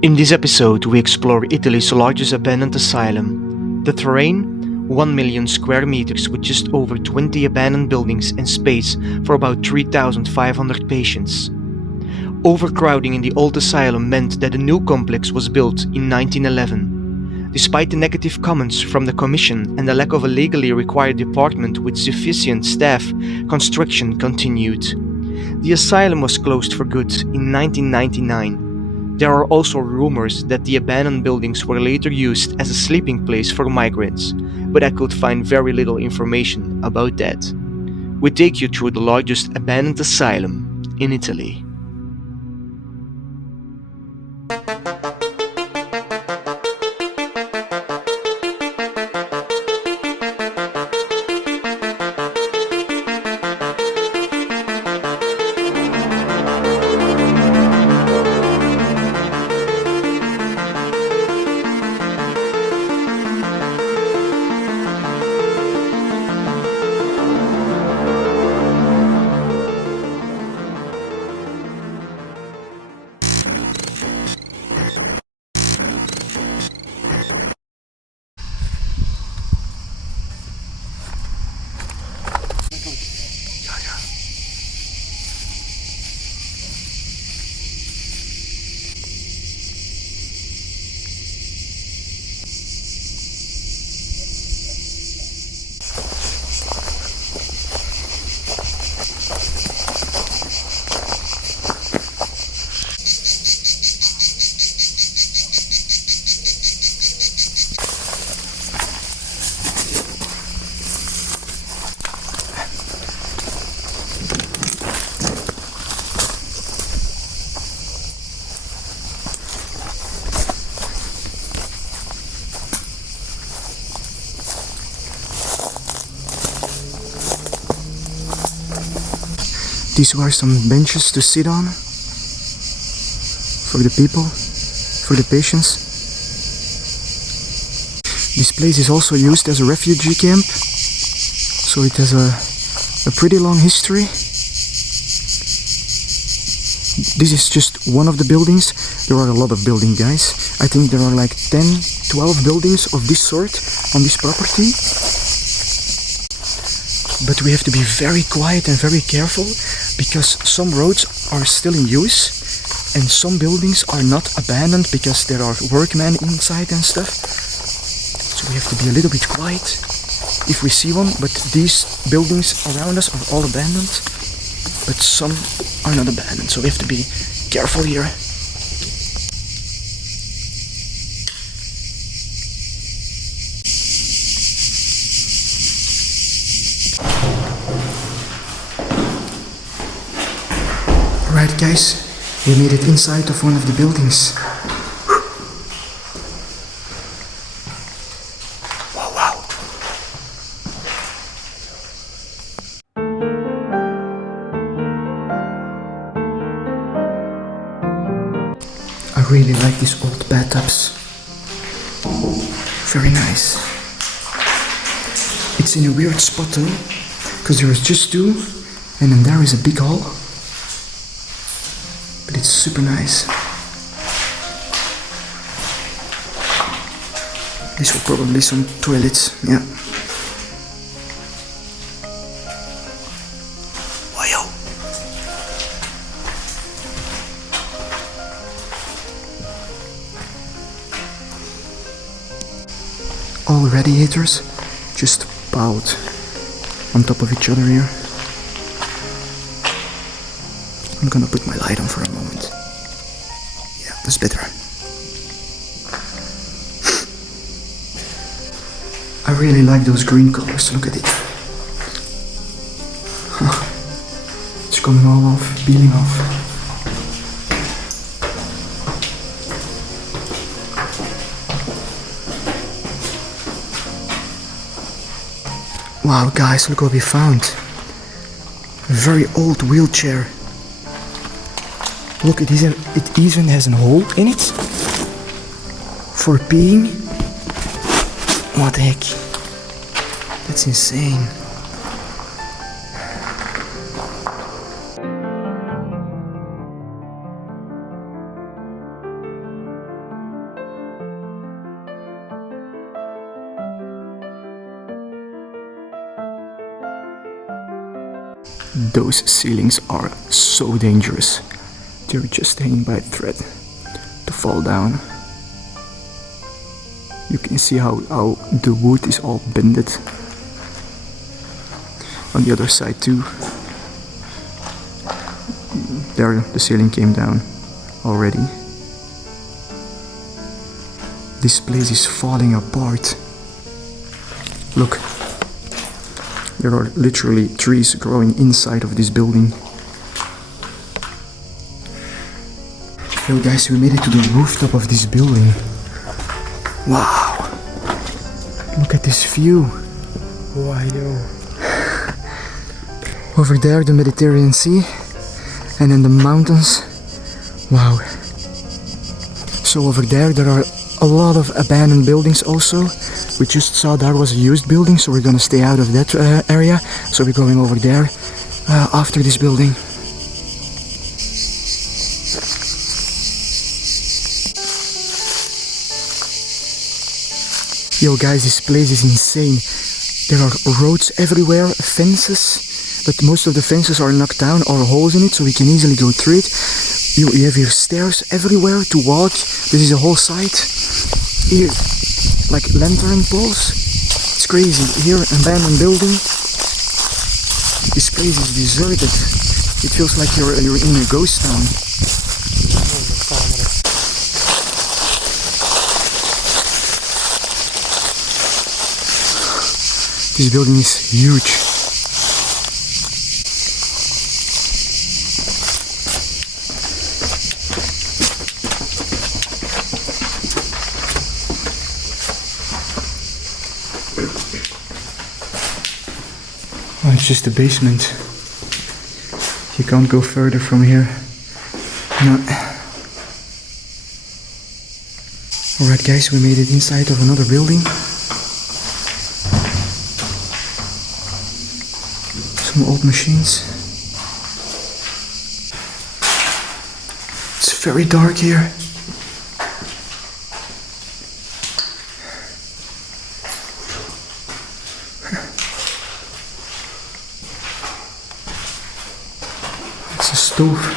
In this episode, we explore Italy's largest abandoned asylum. The terrain? 1 million square meters with just over 20 abandoned buildings and space for about 3,500 patients. Overcrowding in the old asylum meant that a new complex was built in 1911. Despite the negative comments from the commission and the lack of a legally required department with sufficient staff, construction continued. The asylum was closed for good in 1999. There are also rumors that the abandoned buildings were later used as a sleeping place for migrants, but I could find very little information about that. We take you through the largest abandoned asylum in Italy. These were some benches to sit on for the people, for the patients. This place is also used as a refugee camp, so it has a pretty long history. This is just one of the buildings. There are a lot of buildings, guys. I think there are like 10, 12 buildings of this sort on this property. But we have to be very quiet and very careful, because some roads are still in use and some buildings are not abandoned because there are workmen inside and stuff. So we have to be a little bit quiet if we see one, but these buildings around us are all abandoned, but some are not abandoned, so we have to be careful here. Alright guys, we made it inside of one of the buildings. Wow. I really like these old bathtubs. Very nice. It's in a weird spot though, because there is just two, and then there is a big hall. But it's super nice. These were probably some toilets, yeah. Wow. All radiators just piled on top of each other here. I'm gonna put my light on for a moment. Yeah, that's better. I really like those green colors, look at it. It's coming all off, peeling off. Wow guys, look what we found. A very old wheelchair. Look, it even has a hole in it for peeing. What the heck? That's insane. Those ceilings are so dangerous. They're just hanging by a thread to fall down. You can see how the wood is all bended. On the other side too. There, the ceiling came down already. This place is falling apart. Look. There are literally trees growing inside of this building. Yo guys, we made it to the rooftop of this building. Wow! Look at this view. Wow, yo. Over there, the Mediterranean Sea. And then the mountains. Wow. So over there are a lot of abandoned buildings also. We just saw there was a used building, so we're gonna stay out of that area. So we're going over there after this building. Yo guys, this place is insane. There are roads everywhere, fences, but most of the fences are knocked down or holes in it, so we can easily go through it. You have here stairs everywhere to walk. This is a whole site. Here, like lantern poles. It's crazy. Here, abandoned building. This place is deserted. It feels like you're in a ghost town. This building is huge. Oh, it's just the basement. You can't go further from here. No. Alright guys, we made it inside of another building. Some old machines. It's very dark here. It's a stove.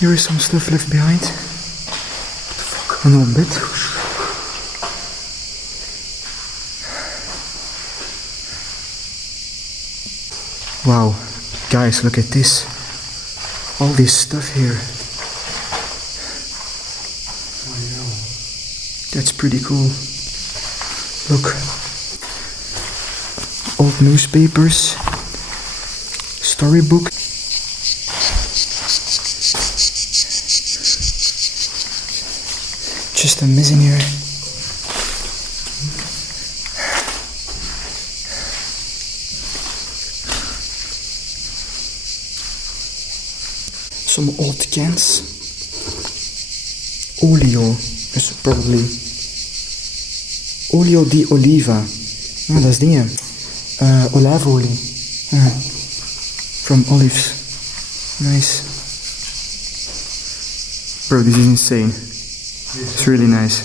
Here is some stuff left behind. What the fuck? An old bed. Wow, guys, look at this. All this stuff here. That's pretty cool. Look. Old newspapers. Storybook. Just a mess in here. Some old cans. Olio. Is probably olio di oliva. Oh, dat is dingen. Olijfolie. From olives. Nice. Bro, this is insane. It's really nice.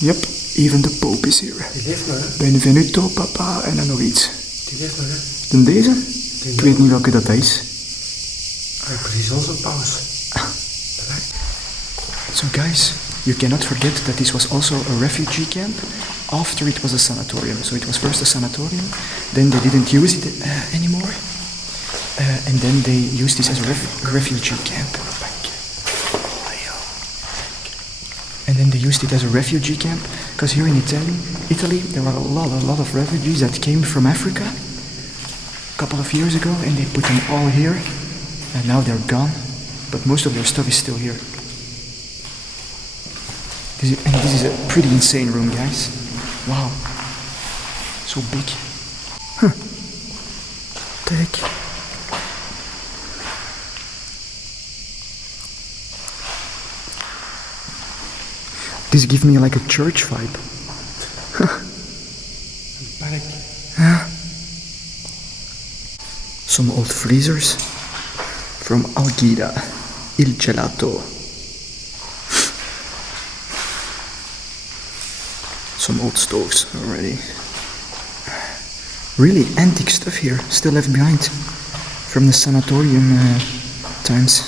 Yep, even the Pope is here. Die leeft nog, hè? Benvenuto, papa, en dan nog iets. Die leeft nog, hè? Dan deze? Ik weet niet welke dat is. Precies onze paus. So guys, you cannot forget that this was also a refugee camp after it was a sanatorium. So it was first a sanatorium, then they didn't use it anymore, and then they used this as a refugee camp. And then they used it as a refugee camp, because here in Italy, there were a lot of refugees that came from Africa a couple of years ago, and they put them all here, and now they're gone, but most of their stuff is still here. This is a pretty insane room, guys. Wow. So big. Huh. What the heck? This gives me like a church vibe. Some old freezers from Algida, Il Gelato. Some old stoves already. Really antique stuff here, still left behind from the sanatorium times.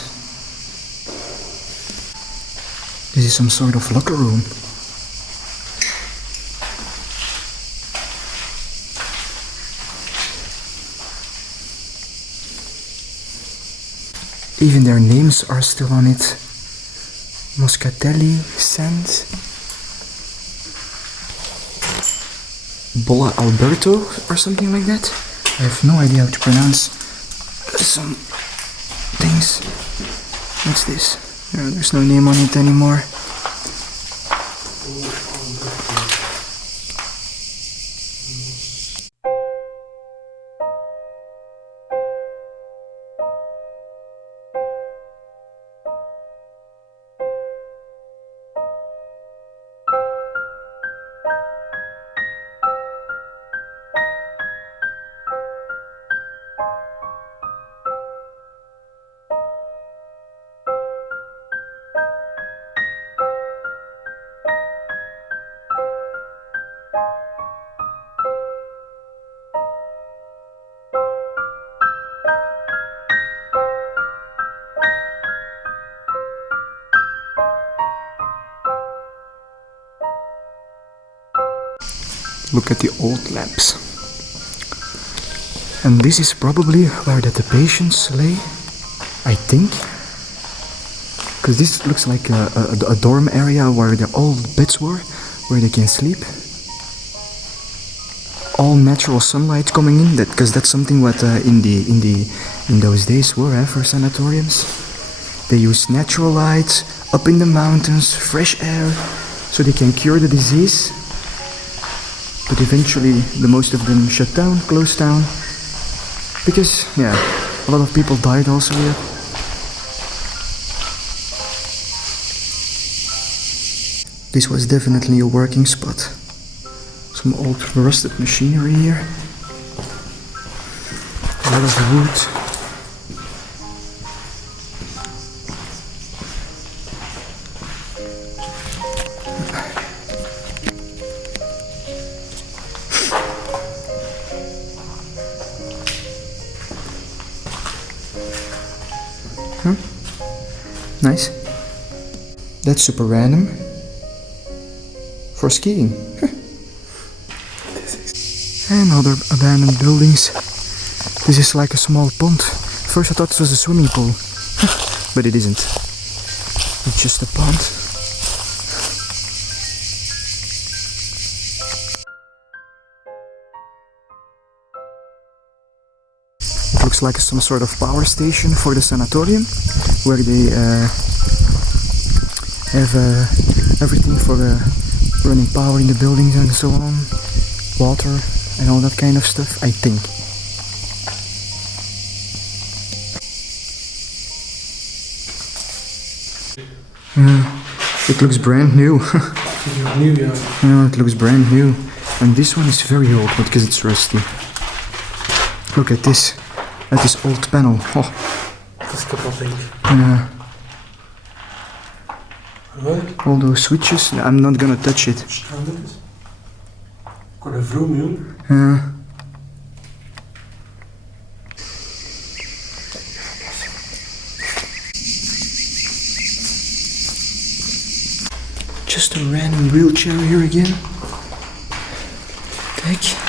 This is some sort of locker room. Even their names are still on it. Moscatelli, Sand, Bolla Alberto or something like that. I have no idea how to pronounce some things. What's this? Yeah, there's no name on it anymore. Look at the old lamps. And this is probably where the patients lay, I think. Because this looks like a dorm area where the old beds were, where they can sleep. All natural sunlight coming in, because that's something what in those days were for sanatoriums. They use natural light up in the mountains, fresh air, so they can cure the disease. But eventually, the most of them shut down, closed down, because, yeah, a lot of people died also here. This was definitely a working spot. Some old rusted machinery here. A lot of wood. Nice. That's super random. For skiing. And other abandoned buildings. This is like a small pond. First I thought this was a swimming pool. But it isn't. It's just a pond. It looks like some sort of power station for the sanatorium, where they have everything for running power in the buildings and so on, water and all that kind of stuff, I think. It looks brand new. New, yeah. Yeah, it looks brand new. And this one is very old, but because it's rusty. Look at this. At this old panel. Oh. Het is kapot, denk ik. Yeah. Welk? All those switches. I'm not gonna touch it. Staan dit eens? Ik word er vroom, jong. Yeah. Just a random wheelchair here again. Kijk.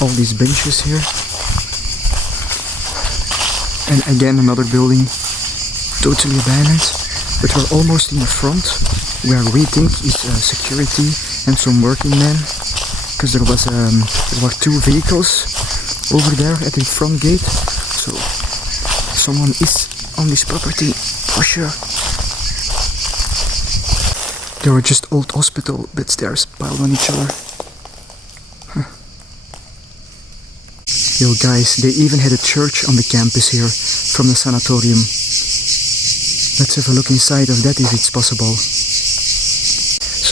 All these benches here. And again another building, totally abandoned. But we're almost in the front, where we think is security and some working men. Because there were two vehicles over there at the front gate. So someone is on this property for sure. There were just old hospital beds there piled on each other. Yo guys, they even had a church on the campus here from the sanatorium. Let's have a look inside of that if it's possible.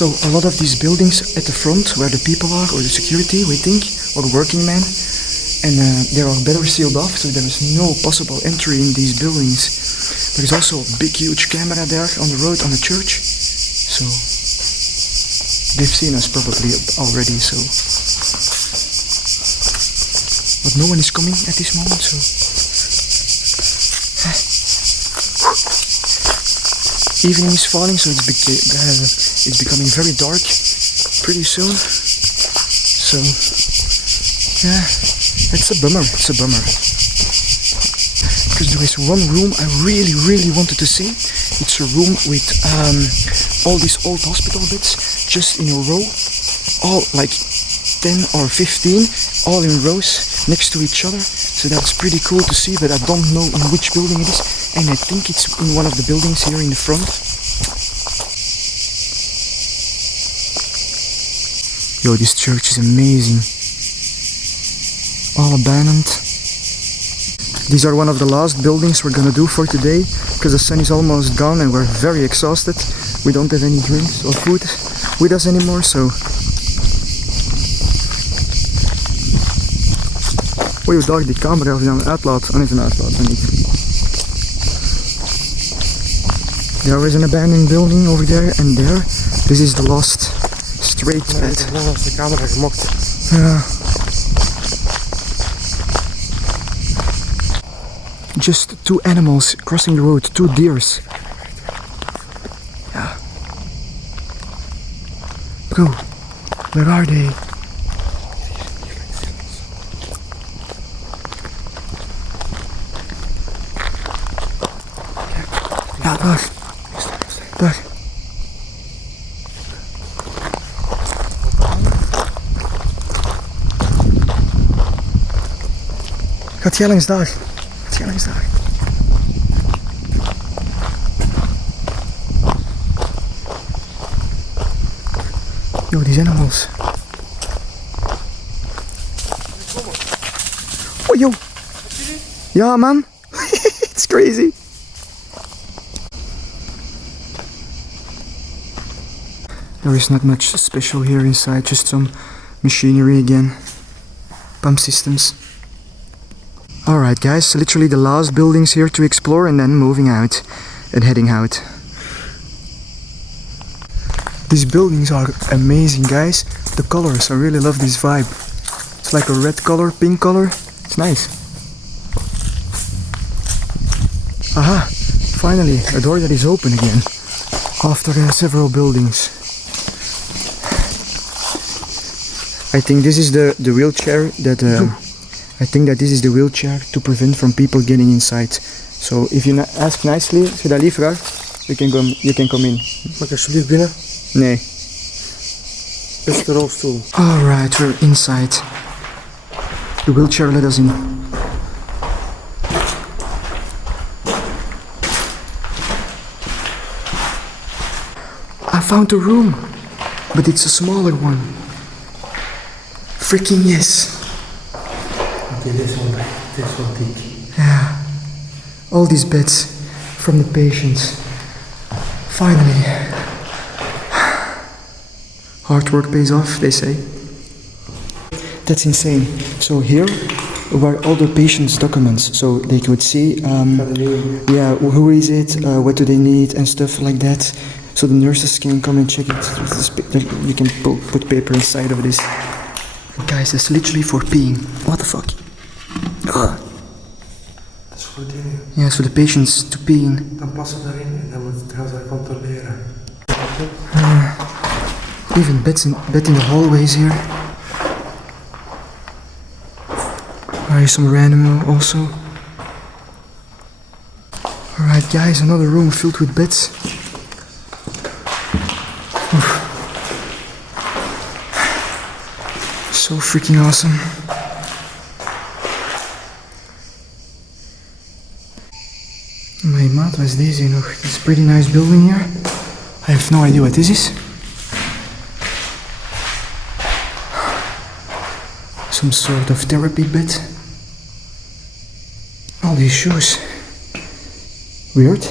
So a lot of these buildings at the front where the people are, or the security we think, or working men, and they are better sealed off, so there is no possible entry in these buildings. There is also a big huge camera there on the road on the church, so they've seen us probably already, so but no one is coming at this moment, so evening is falling, so it's becoming very dark pretty soon, so yeah, it's a bummer, because there is one room I really wanted to see. It's a room with all these old hospital beds just in a row, all like 10 or 15, all in rows next to each other, so that's pretty cool to see, but I don't know in which building it is, and I think it's in one of the buildings here in the front. Yo, this church is amazing. All abandoned. These are one of the last buildings we're gonna do for today, because the sun is almost gone and we're very exhausted. We don't have any drinks or food with us anymore, so... Oei, hoe dacht die camera of je hem uitlaat? Oh nee, zijn uitlaat niet. There is an abandoned building over there and there. This is the last straight bed. Ik heb de camera gemokt. Yeah. Just two animals crossing the road, two deers. Yeah. Bro, where are they? Ja, daar. Daar. Gaat jij langs daar? Gaat jij langs daar? Yo, die animals. Oh, yo. Ja, man. It's crazy. There is not much special here inside, just some machinery again. Pump systems. Alright guys, literally the last buildings here to explore and then moving out and heading out. These buildings are amazing, guys. The colors, I really love this vibe. It's like a red color, pink color. It's nice. Aha! Finally, a door that is open again. After several buildings. I think this is the wheelchair that... I think that this is the wheelchair to prevent from people getting inside. So if you ask nicely, als je dat lief vraagt, you can come in. Mag ik alsjeblieft binnen? Nee. Is de rolstoel. Alright, we're inside. The wheelchair let us in. I found a room, but it's a smaller one. Freaking yes. Okay, this one big. Yeah. All these beds from the patients. Finally. Hard work pays off, they say. That's insane. So here were all the patients' documents, so they could see, yeah, who is it, what do they need, and stuff like that. So the nurses can come and check it. You can put paper inside of this. Guys, it's literally for peeing. What the fuck? Dat is voor dingen. Yeah, it's for the patients to pee in. Dan passen ze erin en dan gaan ze dat controleren. Even bed in the hallways here. There is some random also. Alright guys, another room filled with beds. Oof. So freaking awesome. My maat, wat is deze nog? It's a pretty nice building here. I have no idea what this is. Some sort of therapy bed. All these shoes. Weird.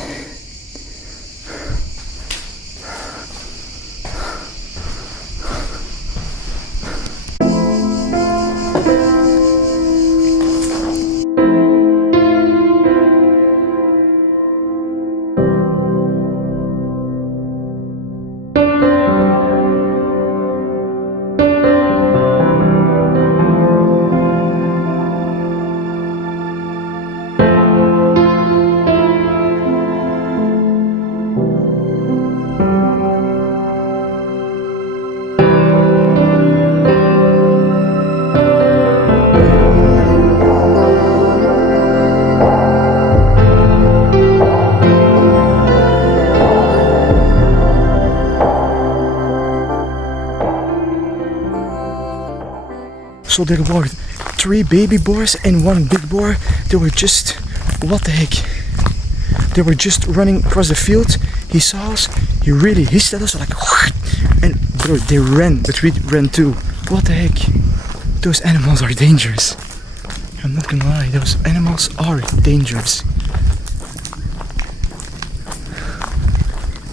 So there were 3 baby boars and 1 big boar. They were just, what the heck? They were just running across the field. He saw us, he really hissed at us like, and bro, they ran, but we ran too. What the heck? Those animals are dangerous. I'm not gonna lie, those animals are dangerous.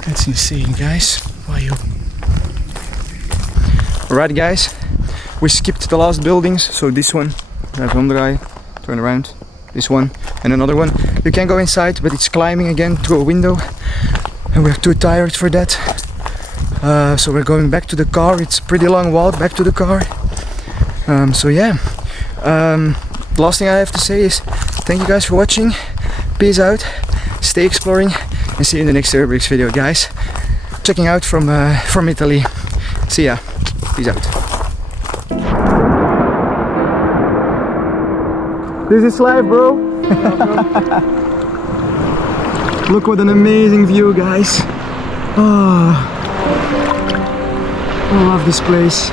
That's insane, guys. Wow. Alright, guys, we skipped the last buildings. So this one, turn around. This one and another one. You can go inside, but it's climbing again through a window, and we're too tired for that. So we're going back to the car. It's a pretty long walk back to the car. So yeah. Last thing I have to say is thank you guys for watching. Peace out. Stay exploring, and see you in the next Urbex video, guys. Checking out from Italy. See ya. Peace out. This is life, bro. Look what an amazing view, guys. Oh, I love this place.